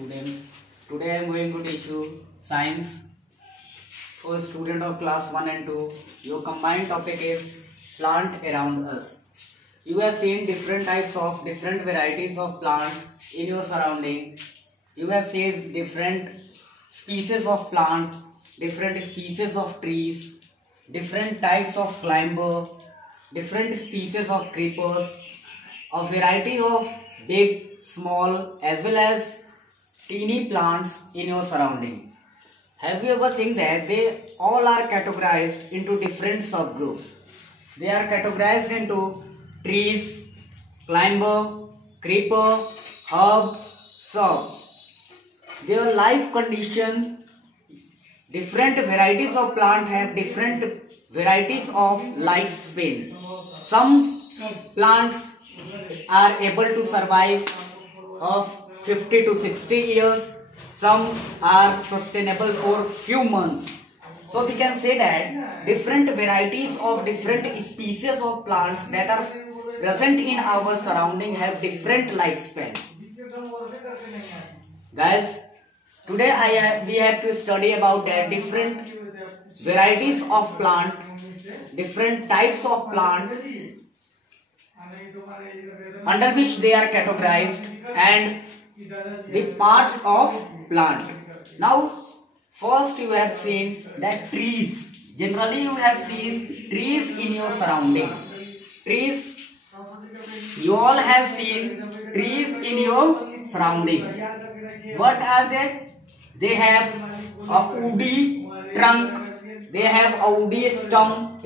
students. Today I am going to teach you science for student of class 1 and 2. Your combined topic is plant around us. You have seen different varieties of plant in your surrounding. You have seen different species of plant, different species of trees, different types of climber, different species of creepers, a variety of big, small as well as teeny plants in your surrounding. Have you ever think that they all are categorized into different subgroups? They are categorized into trees, climber, creeper, herb, shrub. Their life condition, different varieties of plant have different varieties of lifespan. Some plants are able to survive of 50 to 60 years. Some are sustainable for few months. So we can say that different varieties of different species of plants that are present in our surrounding have different lifespan. Guys, today we have to study about that different varieties of plant, different types of plant under which they are categorized and the parts of plant. Now first you have seen that trees. Generally you have seen trees in your surrounding. Trees, you all have seen trees in your surrounding. What are they? They have a woody trunk. They have a woody stem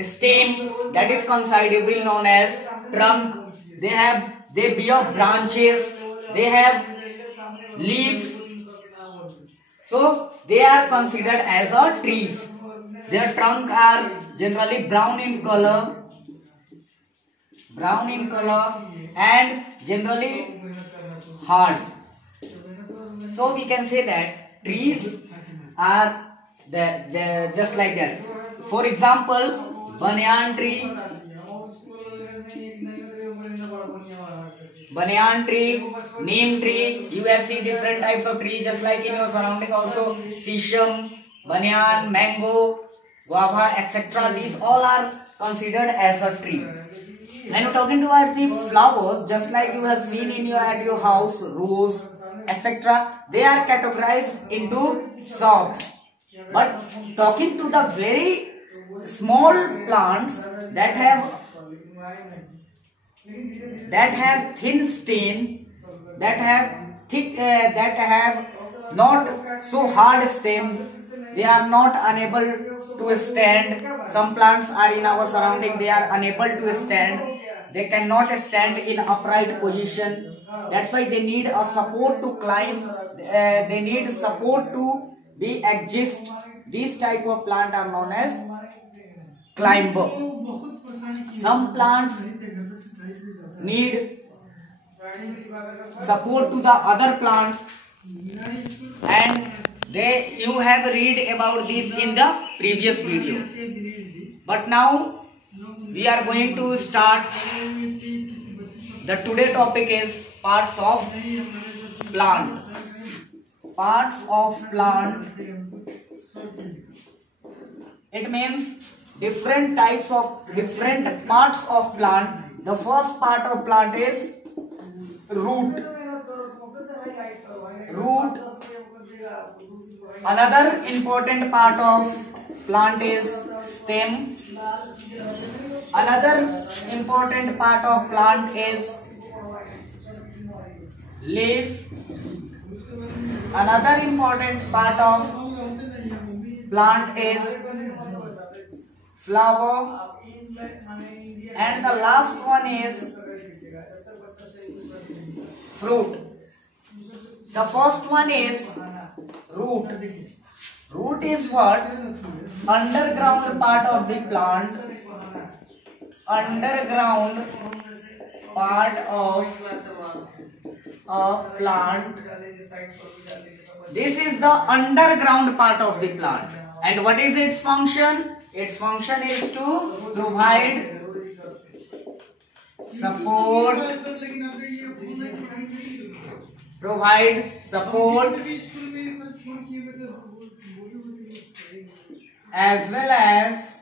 that is considerably known as trunk. They bear branches. They have leaves. So they are considered as a trees. Their trunk are generally brown in color and generally hard. So we can say that trees are just like that. For example, banyan tree, neem tree. You have seen different types of trees just like in your surrounding also. Sisam, banyan, mango, guava, etc. These all are considered as a tree. And talking about the flowers, just like you have seen at your house, rose, etc. They are categorized into shrubs. But talking to the very small plants that have thin stem, that have not so hard stem, they are not unable to stand. Some plants are in our surrounding, they are unable to stand. They cannot stand in upright position. That's why they need a support to climb. They need support to be exist. These type of plant are known as climber. Some plants need support to the other plants, and you have read about this in the previous video. But now we are going to start. The today topic is parts of plant. Parts of plant. It means different parts of plant. The first part of plant is root. Another important part of plant is stem. Another important part of plant is leaf. Another important part of plant is flower. And the last one is fruit. The first one is root. Root is what? Underground part of the plant. Underground part of a plant. This is the underground part of the plant. And what is its function? Its function is to provide support provide support as well as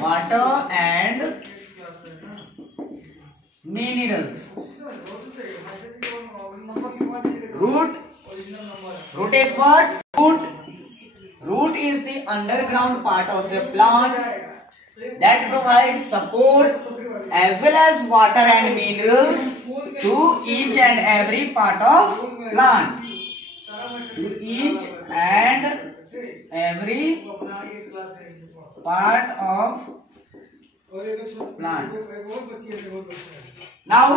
water and minerals. Root is what? Root is the underground part of a plant that provides support as well as water and minerals to each and every part of plant. To each and every part of plant. Now,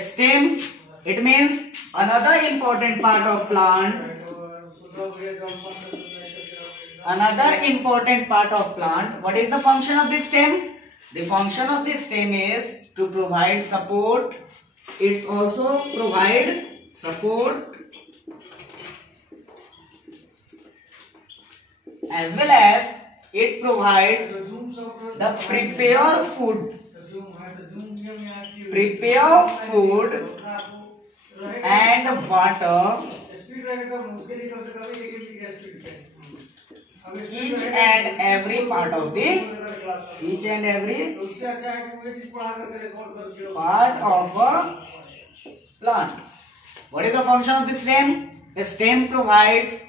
stem, it means another important part of plant. What is the function of this stem? The function of this stem is to provide support. It's also provide support as well as it provides the prepare food and water each and every part of a plant. What is the function of the stem? The stem provides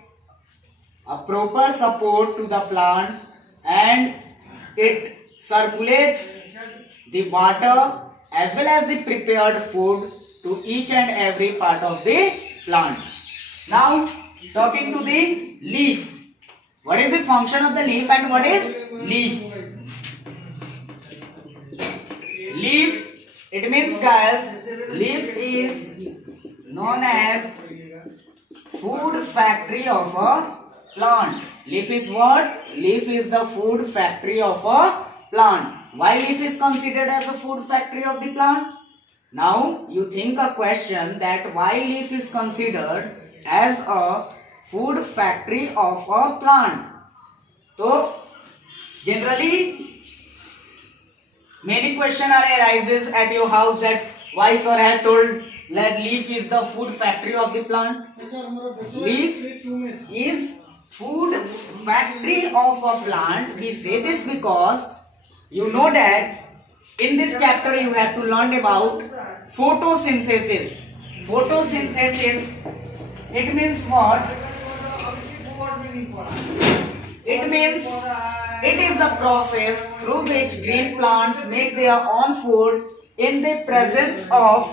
a proper support to the plant and it circulates the water as well as the prepared food to each and every part of the plant. Now, talking to the leaf. What is the function of the leaf and what is leaf? Leaf, it means guys, leaf is known as food factory of a plant. Leaf is what? Leaf is the food factory of a plant. Why leaf is considered as a food factory of the plant? Now you think a question that why leaf is considered as a food factory of a plant. So generally many question arises at your house that why sir I have told that leaf is the food factory of the plant. Leaf is food factory of a plant. We say this because you know that in this chapter you have to learn about photosynthesis. Photosynthesis, it means what? It means it is the process through which green plants make their own food in the presence of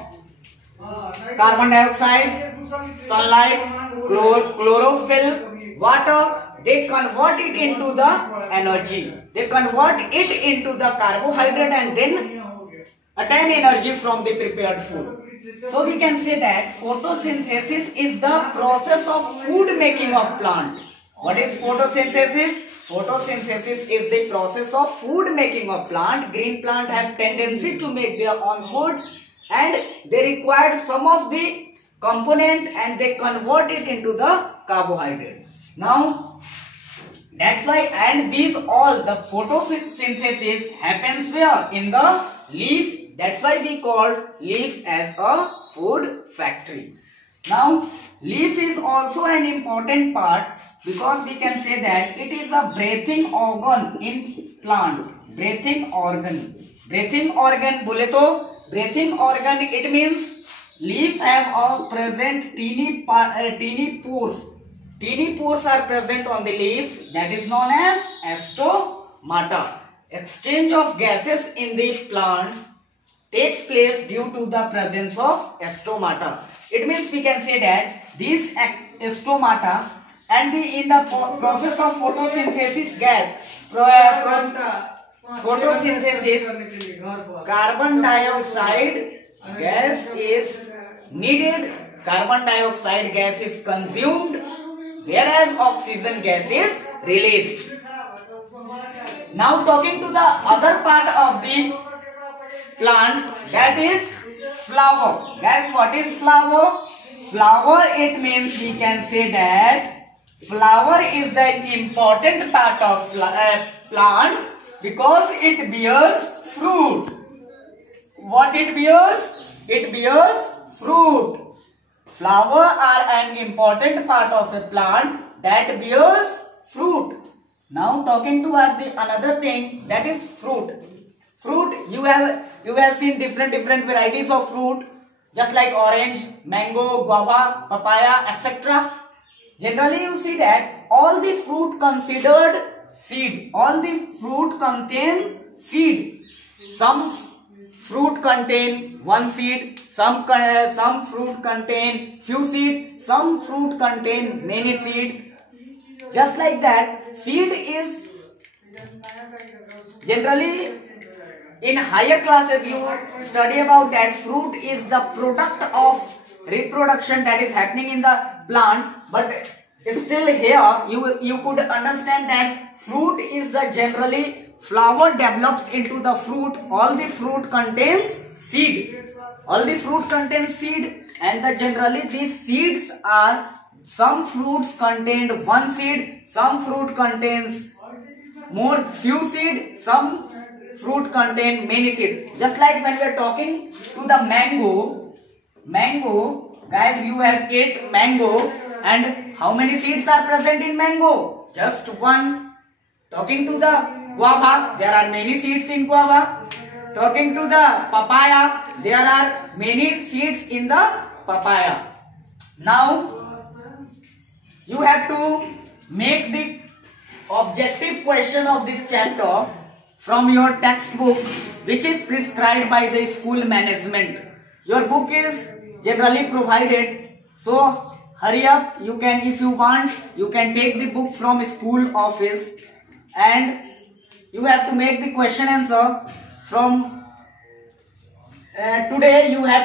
carbon dioxide, sunlight, chlorophyll, water. They convert it into the energy. They convert it into the carbohydrate and then attain energy from the prepared food. So we can say that photosynthesis is the process of food making of plant. What is photosynthesis? Photosynthesis is the process of food making of plant. Green plant have tendency to make their own food and they require some of the component and they convert it into the carbohydrate. Now that's why, and these all the photosynthesis happens where? In the leaf. That's why we call leaf as a food factory. Now leaf is also an important part because we can say that it is a breathing organ in plant. Breathing organ. Breathing organ bole to breathing organ, it means leaf have a present teeny pores. Teeny pores are present on the leaf, that is known as stomata. Exchange of gases in the plants takes place due to the presence of stomata. It means we can say that these stomata and in the process of photosynthesis carbon dioxide gas is needed, carbon dioxide gas is consumed, whereas oxygen gas is released. Now talking to the other part of the plant, that is flower. Guys, what is flower? Flower, it means we can say that flower is the important part of plant Because it bears fruit. What it bears? It bears fruit. Flower are an important part of a plant that bears fruit. Now talking towards the another thing, that is fruit. Fruit, you have seen different varieties of fruit, just like orange, mango, guava, papaya, etc. Generally you see that all the fruit considered seed. All the fruit contain seed. Some fruit contain one seed, some fruit contain few seed, some fruit contain many seed. Just like that, seed is generally in higher classes you study about that fruit is the product of reproduction that is happening in the plant, but still here you could understand that fruit is the generally flower develops into the fruit. All the fruit contains seed. All the fruit contains seed, and generally these seeds are, some fruits contain one seed, some fruit contains few seed, some fruit contain many seed. Just like when we are talking to the mango, guys, you have 8 mango, and how many seeds are present in mango? Just one. Talking to the guava, there are many seeds in guava. Talking to the papaya, there are many seeds in the papaya. Now you have to make the objective question of this chapter from your textbook, which is prescribed by the school management. Your book is generally provided, so hurry up. You can, if you want, you can take the book from school office, and you have to make the question answer from today. You have